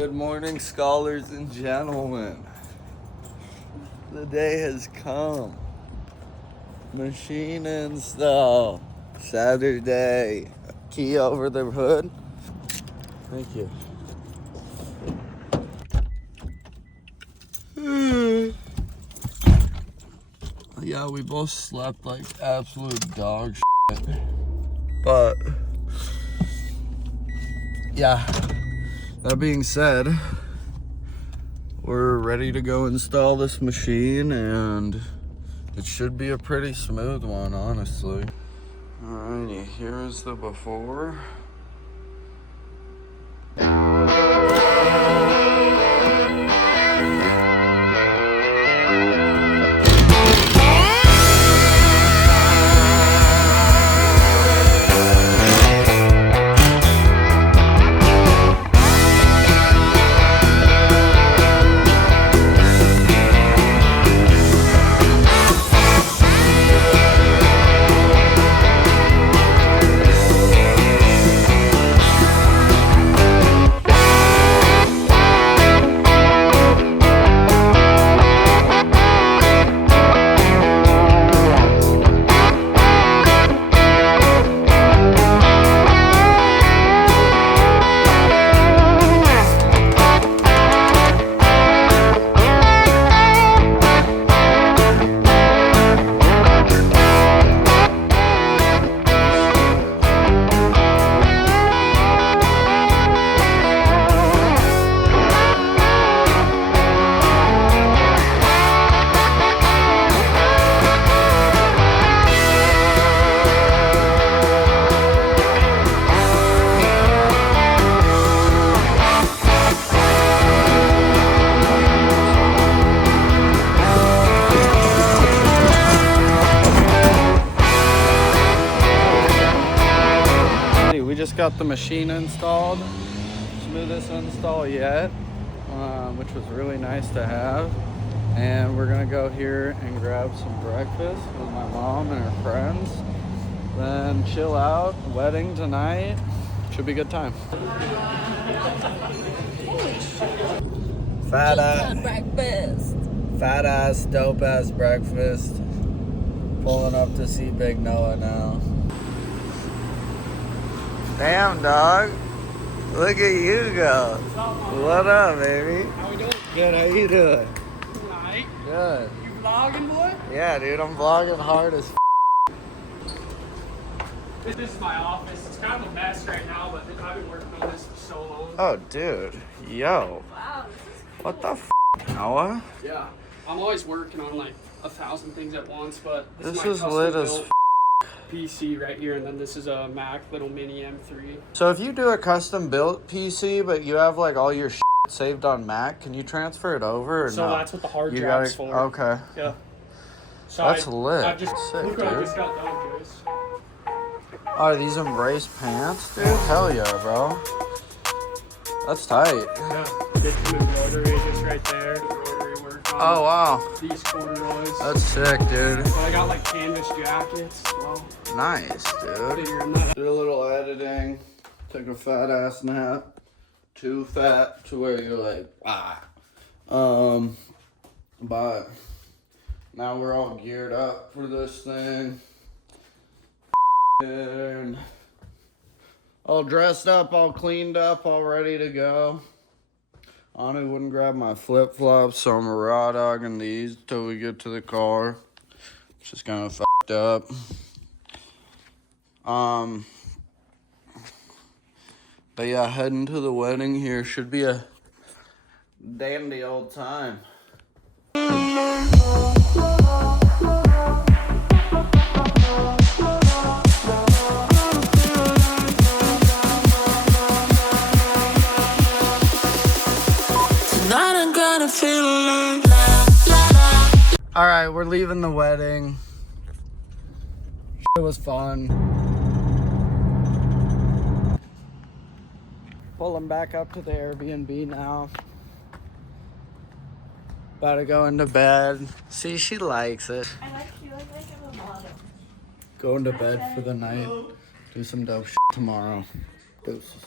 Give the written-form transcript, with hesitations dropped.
Good morning, scholars and gentlemen. The day has come. Machine install. Saturday. Key over the hood. Thank you. Yeah, we both slept like absolute dog shit. But yeah, that being said, we're ready to go install this machine, and it should be a pretty smooth one, honestly. Alrighty, here is the before. We just got the machine installed. Smoothest install yet, which was really nice to have. And we're gonna go here and grab some breakfast with my mom and her friends. Then chill out. Wedding tonight. Should be a good time. Fat ass, dope ass breakfast. Pulling up to see Big Noah now. Damn, dog. Look at you go. What up, baby? How we doing? Good, how you doing? Alright. Good. You vlogging, boy? Yeah, dude, I'm vlogging hard as This is my office. It's kind of a mess right now, but I've been working on this for so long. Oh, dude. Yo. Wow, What the Noah? Yeah. I'm always working on like 1,000 things at once, but This is is my lit as custom-built PC right here, and then this is a Mac little mini M3. So if you do a custom built PC, but you have like all your saved on Mac, can you transfer it over or So no? that's what the hard You drive's gotta, for. okay. Yeah. So That's lit. I just, Sick, look what I dude. just got done, boys. Oh, these embrace pants, dude? Hell yeah, bro. That's tight. Yeah. Did some embroidery just right there. Embroidery work on Oh, wow. these corduroys. That's sick, dude. So I got like canvas jackets as well. Nice, dude. Figuring that out. Did a little editing. Took a fat ass nap. Too fat to where you're like, ah. But now we're all geared up for this thing. And all dressed up, all cleaned up, all ready to go. Ani wouldn't grab my flip-flops, so I'm raw dogging these till we get to the car. It's just kind of fucked up. But yeah, heading to the wedding here should be a dandy old time. All right, we're leaving the wedding. It was fun. Pulling back up to the Airbnb now. About to go into bed. See, she likes it. I like you like I'm a model. Going to bed for the night. Do some dope shit tomorrow. Deuces.